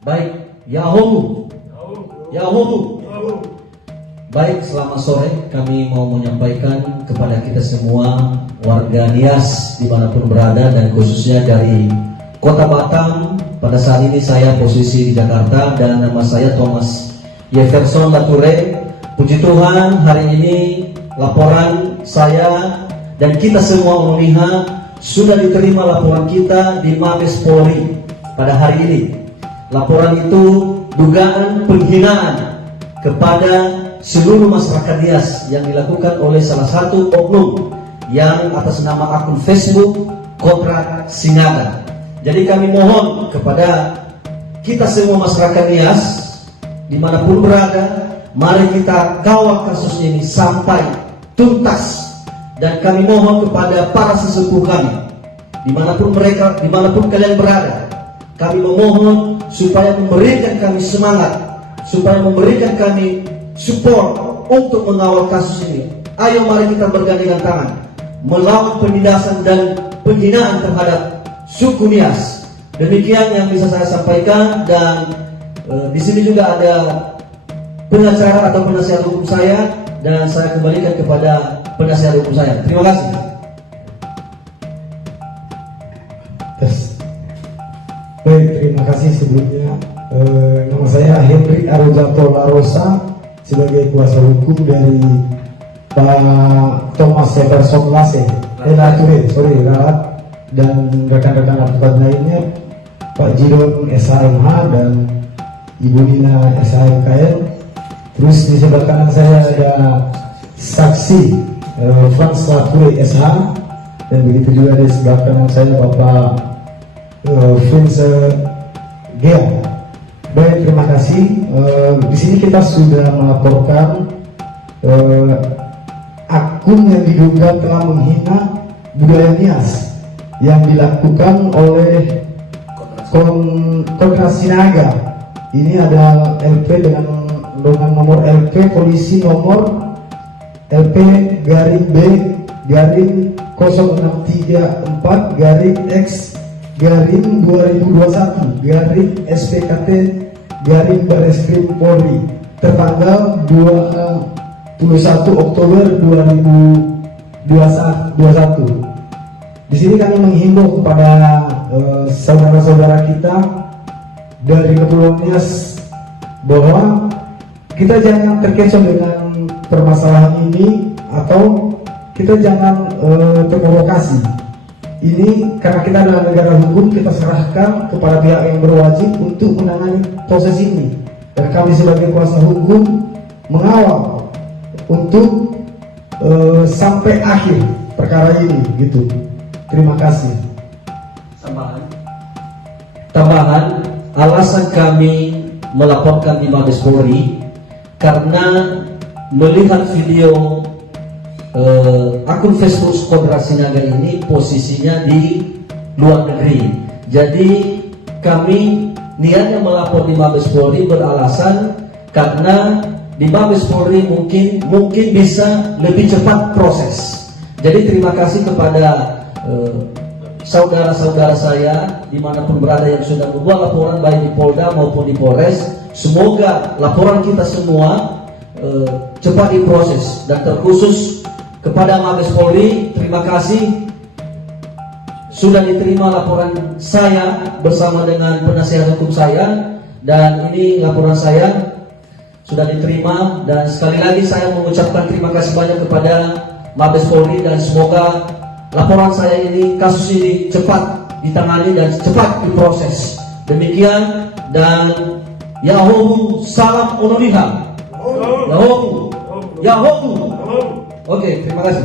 Baik, Yahoo. Yahoo. Baik, selamat sore. Kami mau menyampaikan kepada kita semua warga Nias dimanapun berada dan khususnya dari Kota Batam. Pada saat ini saya posisi di Jakarta dan nama saya Thomas Jefferson Lature. Puji Tuhan, hari ini laporan saya dan kita semua melihat sudah diterima laporan kita di Mabes Polri pada hari ini. Laporan itu dugaan penghinaan kepada seluruh masyarakat Nias yang dilakukan oleh salah satu oknum yang atas nama akun Facebook Kontrak Sinaga. Jadi kami mohon kepada kita semua masyarakat Nias dimanapun berada, mari kita kawal kasus ini sampai tuntas. Dan kami mohon kepada para sesepuh kami dimanapun kalian berada, kami memohon supaya memberikan kami semangat, supaya memberikan kami support untuk mengawal kasus ini. Ayo mari kita bergandengan tangan melawan penindasan dan penghinaan terhadap suku Nias. Demikian yang bisa saya sampaikan, dan di sini juga ada pengacara atau penasihat hukum saya, dan saya kembalikan kepada penasihat hukum saya. Terima kasih. Baik, terima kasih sebelumnya. Nama saya Henry Arojato Larosa sebagai kuasa hukum dari Pak Thomas Jefferson Lature, dan rekan-rekan advokat lainnya, Pak Jidon SHMH dan Ibu Nina SHMKL. Terus di sebelah kanan saya ada saksi Frans Lature SH, dan begitu juga di sebelah kanan saya Bapak Vincent Gea. Baik, terima kasih. Di sini kita sudah melaporkan akun yang diduga telah menghina budaya Nias yang dilakukan oleh Kontrak Sinaga. Ini ada LP dengan nomor LP polisi nomor LP garing B garing 0634 garing X garing 2021 garing SPKT garing Barreskrim Polri tertanggal 21 Oktober 2021. Di sini kami menghimbau kepada saudara-saudara kita dari Kepulauan Nias bahwa kita jangan terkecoh dengan permasalahan ini, atau kita jangan terprovokasi. Ini karena kita adalah negara hukum, kita serahkan kepada pihak yang berwajib untuk menangani proses ini, dan kami sebagai kuasa hukum mengawal untuk sampai akhir perkara ini, gitu. Terima kasih. Tambahan, alasan kami melaporkan di Mabes Polri karena melihat video akun Facebook Kontrak Sinaga ini posisinya di luar negeri. Jadi kami niatnya melapor di Mabes Polri beralasan karena di Mabes Polri mungkin bisa lebih cepat proses. Jadi terima kasih kepada saudara-saudara saya dimanapun berada yang sudah membuat laporan baik di Polda maupun di Polres. Semoga laporan kita semua cepat diproses, dan terkhusus kepada Mabes Polri, terima kasih sudah diterima laporan saya bersama dengan penasihat hukum saya, dan ini laporan saya sudah diterima. Dan sekali lagi saya mengucapkan terima kasih banyak kepada Mabes Polri, dan semoga laporan saya ini, kasus ini cepat ditangani dan cepat diproses. Demikian, dan Yahoo, salam Onoliha. Yahoo. Oke, terima kasih.